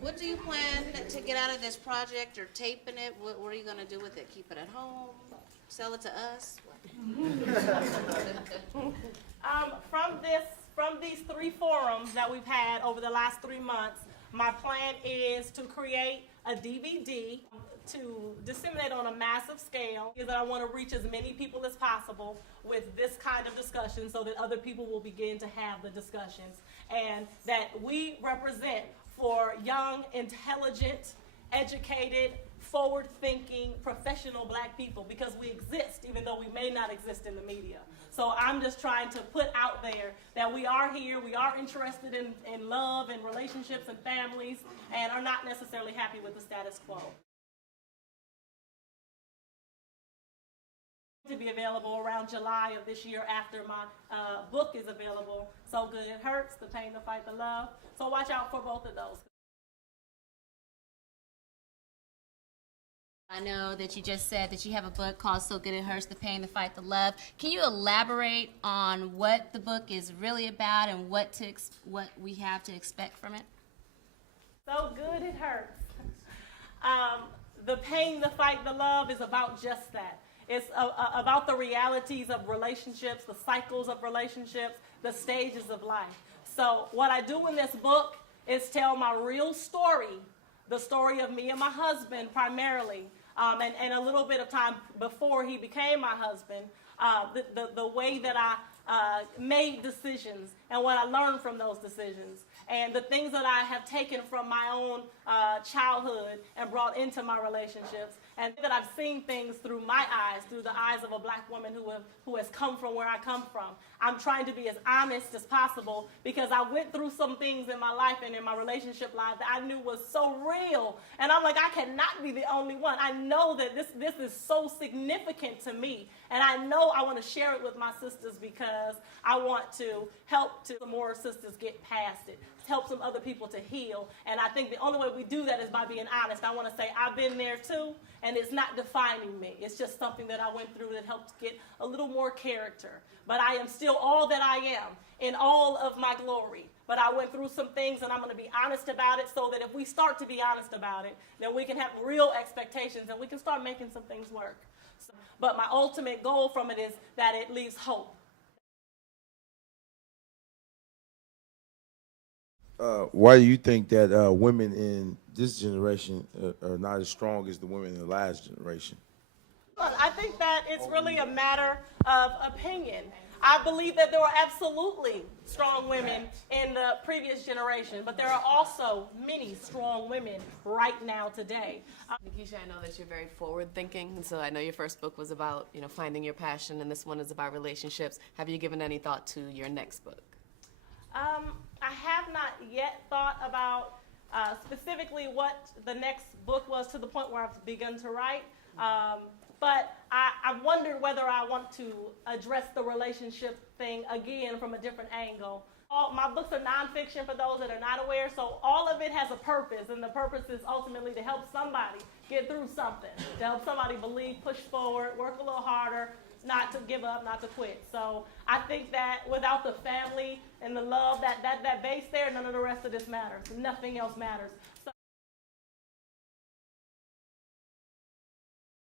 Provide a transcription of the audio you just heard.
What do you plan to get out of this project? Or taping it? What are you gonna do with it? Keep it at home? Sell it to us? From these three forums that we've had over the last 3 months, my plan is to create a DVD to disseminate on a massive scale. Is that I want to reach as many people as possible with this kind of discussion so that other people will begin to have the discussions. And that we represent for young, intelligent, educated, forward-thinking, professional black people, because we exist even though we may not exist in the media. So I'm just trying to put out there that we are here, we are interested in love and relationships and families, and are not necessarily happy with the status quo. To be available around July of this year after my book is available, So Good It Hurts, The Pain, The Fight, The Love. So watch out for both of those. I know that you just said that you have a book called So Good It Hurts, The Pain, The Fight, The Love. Can you elaborate on what the book is really about and what we have to expect from it? So Good It Hurts. The Pain, The Fight, The Love is about just that. It's about the realities of relationships, the cycles of relationships, the stages of life. So what I do in this book is tell my real story, the story of me and my husband primarily, and a little bit of time before he became my husband, the way that I made decisions and what I learned from those decisions, and the things that I have taken from my own childhood and brought into my relationships, and that I've seen things through my eyes, through the eyes of a black woman who has come from where I come from. I'm trying to be as honest as possible because I went through some things in my life and in my relationship life that I knew was so real. And I'm like, I cannot be the only one. I know that this is so significant to me. And I know I want to share it with my sisters because I want to help some more sisters get past it, help some other people to heal. And I think the only way we do that is by being honest. I want to say I've been there too, and it's not defining me. It's just something that I went through that helped get a little more character. But I am still all that I am in all of my glory. But I went through some things, and I'm going to be honest about it so that if we start to be honest about it, then we can have real expectations and we can start making some things work. But my ultimate goal from it is that it leaves hope. Why do you think that women in this generation are not as strong as the women in the last generation? Well, I think that it's really a matter of opinion. I believe that there were absolutely strong women in the previous generation, but there are also many strong women right now today. Nikisha, I know that you're very forward-thinking, and so I know your first book was about, finding your passion, and this one is about relationships. Have you given any thought to your next book? I have not yet thought about specifically what the next book was to the point where I've begun to write. But I wondered whether I want to address the relationship thing again from a different angle. My books are nonfiction for those that are not aware, so all of it has a purpose, and the purpose is ultimately to help somebody get through something, to help somebody believe, push forward, work a little harder, not to give up, not to quit. So I think that without the family and the love, that base there, none of the rest of this matters. Nothing else matters. So